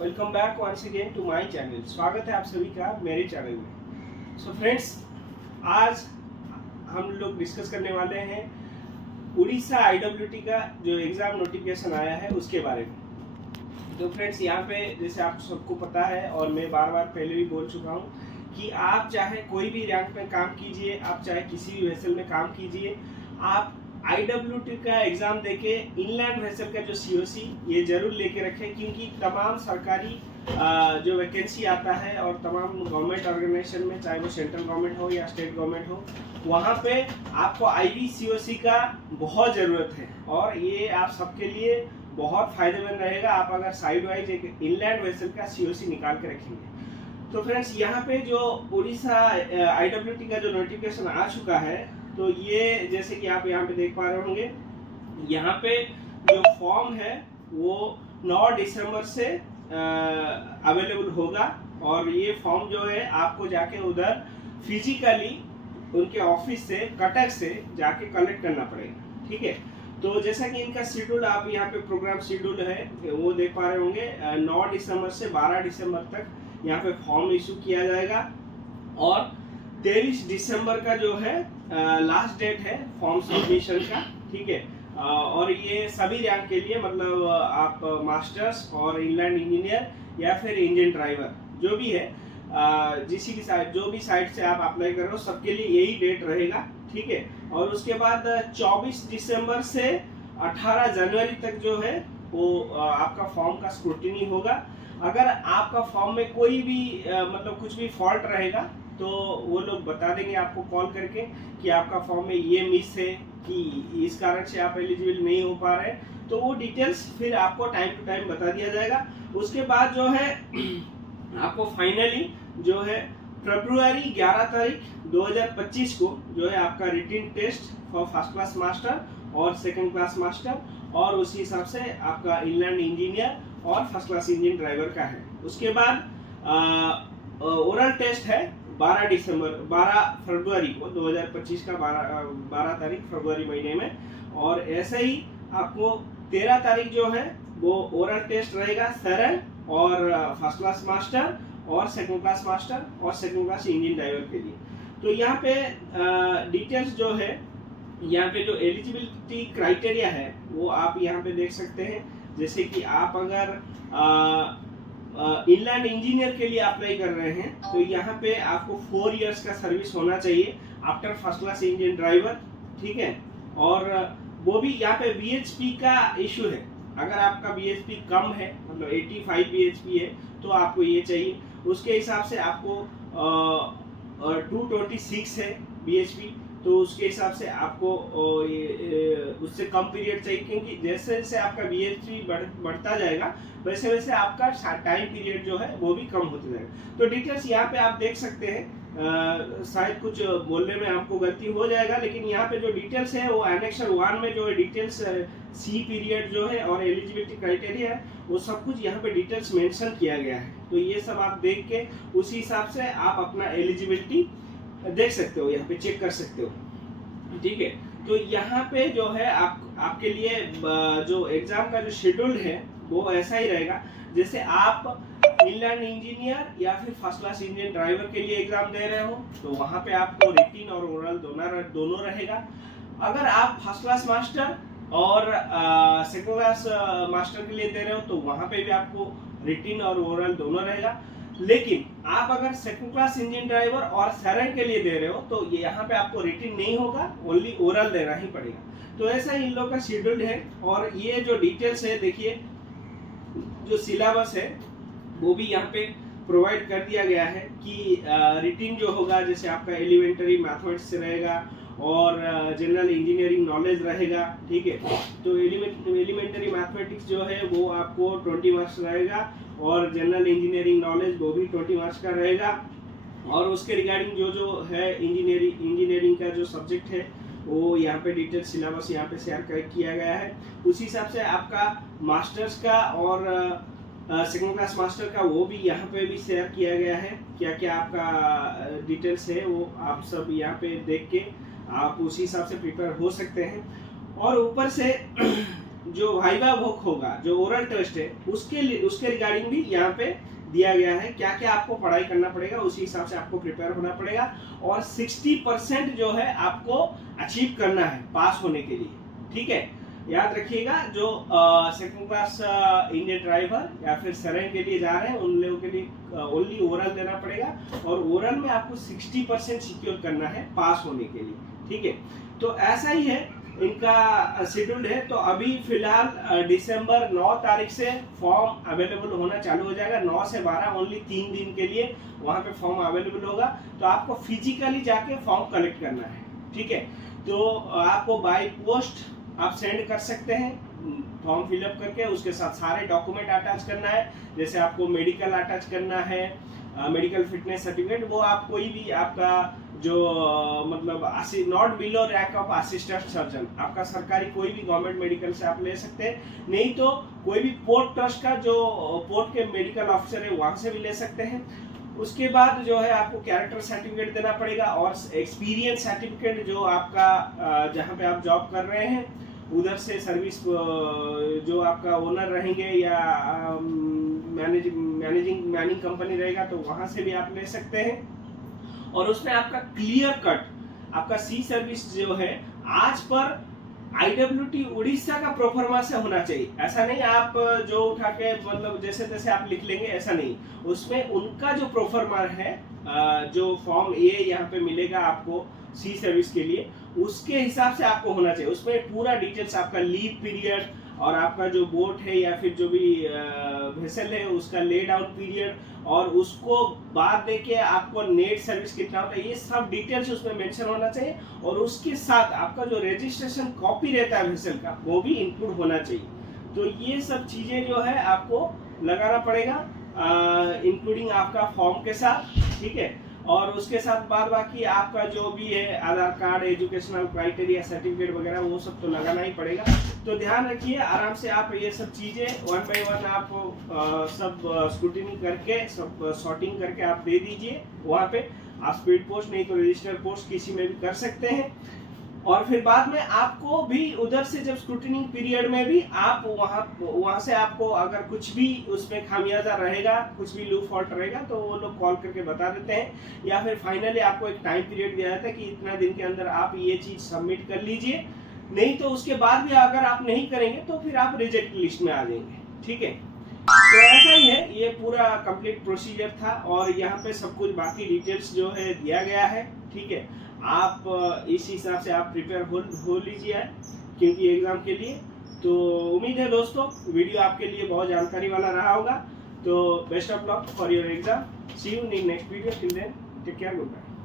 Welcome back once again to my channel. स्वागत है आप सभी का मेरे चैनल में। सो फ्रेंड्स, आज हम लोग डिस्कस करने वाले हैं उड़ीसा आईडब्ल्यूटी का जो एग्ज़ाम नोटिफिकेशन आया है उसके बारे में। तो फ्रेंड्स, यहाँ पे जैसे आप सबको पता है और मैं बार बार पहले भी बोल चुका हूँ कि आप चाहे कोई भी रैंक में काम कीजिए, आप चाहे किसी भी वेसल में काम कीजिए, आप आईडब्ल्यूटी का एग्जाम देके इनलैंड वेसल का जो सीओसी ये जरूर लेके रखें, क्योंकि तमाम सरकारी जो वैकेंसी आता है और तमाम गवर्नमेंट ऑर्गेनाइजेशन में, चाहे वो सेंट्रल गवर्नमेंट हो या स्टेट गवर्नमेंट हो, वहाँ पे आपको आईवी सीओसी का बहुत ज़रूरत है और ये आप सबके लिए बहुत फायदेमंद रहेगा आप अगर साइड वाइज एक इनलैंड वेसल का सीओसी निकाल के रखेंगे। तो फ्रेंड्स, यहाँ पे जो उड़ीसा आईडब्ल्यूटी का जो नोटिफिकेशन आ चुका है, तो ये जैसे कि आप यहाँ पे देख पा रहे होंगे, यहाँ पे जो फॉर्म है वो 9 दिसंबर से अवेलेबल होगा और ये फॉर्म जो है आपको जाके उधर फिजिकली उनके ऑफिस से कटक से जाके कलेक्ट करना पड़ेगा। ठीक है, तो जैसा कि इनका शेड्यूल आप यहाँ पे प्रोग्राम शेड्यूल है वो देख पा रहे होंगे। 9 दिसंबर से 12 दिसंबर तक यहाँ पे फॉर्म इशू किया जाएगा और 23 दिसंबर का जो है लास्ट डेट है फॉर्म सबमिशन का। ठीक है, और ये सभी रैंक के लिए, मतलब आप मास्टर्स और इनलैंड इंजीनियर या फिर इंजन ड्राइवर जो भी है, जिसी की साइड जो भी साइड से आप अप्लाई कर रहे हो सबके लिए यही डेट रहेगा। ठीक है, और उसके बाद 24 दिसंबर से 18 जनवरी तक जो है वो आपका फॉर्म का स्क्रूटिनी होगा। अगर आपका फॉर्म में कोई भी मतलब कुछ भी फॉल्ट रहेगा तो वो लोग बता देंगे आपको कॉल करके कि आपका फॉर्म में ये मिस है कि इस कारण से आप एलिजिबल नहीं हो पा रहे, तो वो डिटेल्स फिर आपको टाइम टू टाइम बता दिया जाएगा। उसके बाद जो है आपको फाइनली जो है फरवरी 11 तारीख 2025 को जो है आपका written test for first class master और सेकंड क्लास मास्टर और उसी हिसाब से आपका इनलैंड इंजीनियर और फर्स्ट क्लास इंजन ड्राइवर का है। उसके बाद ओरल टेस्ट है 12 फरवरी को 2025 का 12 तारीख फरवरी महीने में, और ऐसे ही आपको 13 तारीख जो है वो ओरल टेस्ट रहेगा सरल और फर्स्ट क्लास मास्टर और सेकंड क्लास मास्टर और सेकंड क्लास इंजन ड्राइवर के लिए। तो यहाँ पे डिटेल्स जो है, यहाँ पे जो एलिजिबिलिटी क्राइटेरिया है वो आप यहाँ पे देख सकते हैं। जैसे कि आप अगर इनलैंड इंजीनियर के लिए अप्लाई कर रहे हैं तो यहाँ पे आपको 4 इयर्स का सर्विस होना चाहिए after first class engine driver. ठीक है, और वो भी यहाँ पे बीएचपी का इशू है। अगर आपका बीएचपी कम है, मतलब 85 बीएचपी है, तो आपको ये चाहिए। उसके हिसाब से आपको 226 है बीएचपी, तो उसके हिसाब से आपको उससे कम पीरियड चाहिए, क्योंकि जैसे जैसे आपका बीएचपी बढ़ता जाएगा वैसे वैसे आपका टाइम पीरियड जो है वो भी कम होता जाएगा। तो डिटेल्स यहाँ पे आप देख सकते हैं। शायद कुछ बोलने में आपको गलती हो जाएगा, लेकिन यहाँ पे जो डिटेल्स है वो एनेक्सर 1 में जो है डिटेल्स सी पीरियड जो है और एलिजिबिलिटी क्राइटेरिया है वो सब कुछ यहाँ पे डिटेल्स मेंशन किया गया है। तो ये सब आप देख के उसी हिसाब से आप अपना एलिजिबिलिटी देख सकते हो, यहाँ पे चेक कर सकते हो। ठीक है, तो यहाँ पे जो है आपके लिए जो एग्जाम का जो शेड्यूल है वो ऐसा ही रहेगा। जैसे आप इनलैंड इंजीनियर या फिर फर्स्ट क्लास इंजन ड्राइवर के लिए एग्जाम दे रहे हो तो वहाँ पे आपको रिटिन और ओरल दोनों रहेगा। अगर आप फर्स्ट क्लास मास्टर और सेकंड क्लास मास्टर के लिए दे रहे हो तो वहाँ पे भी आपको रिटिन और ओरल दोनों रहेगा। लेकिन आप अगर सेकंड क्लास इंजन ड्राइवर और सरल के लिए दे रहे हो तो ये यहाँ पे आपको रिटिन नहीं होगा, ओनली ओरल देना ही पड़ेगा। तो ऐसा इन लोगों का शेड्यूल है। और ये जो डिटेल्स है, देखिए जो सिलेबस है वो भी यहाँ पे प्रोवाइड कर दिया गया है कि रिटिन जो होगा, जैसे आपका एलिमेंटरी मैथमेटिक्स रहेगा और जनरल इंजीनियरिंग नॉलेज रहेगा। ठीक है, तो एलिमेंटरी मैथमेटिक्स जो है वो आपको 20 मार्क्स रहेगा और जनरल इंजीनियरिंग नॉलेज वो भी 20 मार्क्स का रहेगा। और उसके रिगार्डिंग जो है इंजीनियरिंग का जो सब्जेक्ट है वो यहाँ पे डिटेल सिलेबस यहाँ पे शेयर किया गया है। उसी हिसाब से आपका मास्टर्स का और सेकंड क्लास मास्टर का वो भी यहाँ पे भी शेयर किया गया है। क्या क्या आपका डिटेल्स है वो आप सब यहाँ पे देख के आप उसी हिसाब से प्रिपेयर हो सकते हैं। और ऊपर से जो वाइवा वॉक होगा, जो ओरल टेस्ट है, उसके रिगार्डिंग भी यहाँ पे दिया गया है क्या क्या आपको पढ़ाई करना पड़ेगा, उसी हिसाब से आपको प्रिपेयर होना पड़ेगा। और 60% जो है आपको अचीव करना है पास होने के लिए, ठीक है। याद रखिएगा, जो सेकंड क्लास इंडियन ड्राइवर या फिर सरेन के लिए जा रहे हैं उन लोगों के लिए ओनली ओरल देना पड़ेगा, और ओरल में आपको 60% सिक्योर करना है पास होने के लिए, ठीक है। तो ऐसा ही है इनका शेड्यूल है। तो अभी फिलहाल दिसंबर 9 तारीख से फॉर्म अवेलेबल होना चालू हो जाएगा। 9 से 12 ओनली 3 दिन के लिए वहाँ पे फॉर्म अवेलेबल होगा। तो आपको फिजिकली जाके फॉर्म कलेक्ट करना है, ठीक है। तो आपको बाय पोस्ट आप सेंड कर सकते हैं फॉर्म फिलअप करके, उसके साथ सारे डॉक्यूमेंट अटैच करना है। जैसे आपको मेडिकल अटैच करना है, मेडिकल फिटनेस सर्टिफिकेट, वो आप कोई भी आपका जो मतलब not below rank of assistant surgeon, आपका सरकारी कोई भी गवर्नमेंट मेडिकल से आप ले सकते हैं, नहीं तो कोई भी पोर्ट ट्रस्ट का जो पोर्ट के मेडिकल ऑफिसर है वहां से भी ले सकते हैं। उसके बाद जो है आपको कैरेक्टर सर्टिफिकेट देना पड़ेगा, और एक्सपीरियंस सर्टिफिकेट जो आपका जहाँ पे आप जॉब कर रहे हैं उधर से सर्विस जो आपका ओनर रहेंगे या मैनेजिंग कंपनी रहेगा तो वहां से भी आप ले सकते हैं। और उसमें आपका क्लियर कट आपका सी सर्विस जो है आज पर IWT उड़ीसा का प्रोफार्मा से होना चाहिए। ऐसा नहीं आप जो उठा के मतलब जैसे तैसे आप लिख लेंगे, ऐसा नहीं। उसमें उनका जो प्रोफार्मा है, जो फॉर्म ए यहाँ पे मिलेगा आपको सी सर्विस के लिए, उसके हिसाब से आपको होना चाहिए। उसमें पूरा डिटेल्स आपका लीव पीरियड और आपका जो बोट है या फिर जो भी वेसल है उसका ले डाउन पीरियड, और उसको बाद देके आपको नेट सर्विस कितना होता है, ये सब डिटेल्स उसमें मेंशन होना चाहिए। और उसके साथ आपका जो रजिस्ट्रेशन कॉपी रहता है वेसल का, वो भी इंक्लूड होना चाहिए। तो ये सब चीजें जो है आपको लगाना पड़ेगा इंक्लूडिंग आपका फॉर्म के साथ, ठीक है। और उसके साथ बाद बाकी आपका जो भी है आधार कार्ड, एजुकेशनल क्राइटेरिया सर्टिफिकेट वगैरह, वो सब तो लगाना ही पड़ेगा। तो ध्यान रखिए, आराम से आप ये सब चीजें 1 बाय 1 आप सब स्क्रूटिनी करके सब सॉर्टिंग करके आप दे दीजिए वहाँ पे। आप स्पीड पोस्ट नहीं तो रजिस्टर पोस्ट किसी में भी कर सकते हैं। और फिर बाद में आपको भी उधर से जब स्क्रूटिनी पीरियड में भी आप वहाँ से आपको अगर कुछ भी उसमें खामियाजा रहेगा, कुछ भी लूप फॉल्ट रहेगा, तो वो लोग कॉल करके बता देते हैं, या फिर फाइनली आपको एक टाइम पीरियड दिया जाता है कि इतना दिन के अंदर आप ये चीज सबमिट कर लीजिए। नहीं तो उसके बाद भी अगर आप नहीं करेंगे तो फिर आप रिजेक्ट लिस्ट में आ जाएंगे, ठीक है। तो ऐसा ही है, ये पूरा कंप्लीट प्रोसीजर था, और यहाँ पे सब कुछ बाकी डिटेल्स जो है दिया गया है, ठीक है। आप इस हिसाब से आप प्रिपेयर हो लीजिए क्योंकि एग्जाम के लिए। तो उम्मीद है दोस्तों वीडियो आपके लिए बहुत जानकारी वाला रहा होगा। तो best of luck for your exam, see you in next video, till then take care, good bye.